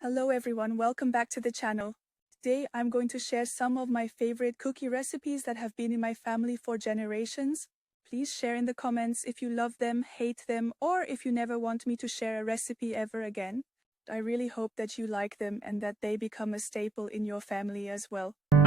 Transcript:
Hello everyone, welcome back to the channel. Today I'm going to share some of my favorite cookie recipes that have been in my family for generations. Please share in the comments if you love them, hate them, or if you never want me to share a recipe ever again. I really hope that you like them and that they become a staple in your family as well.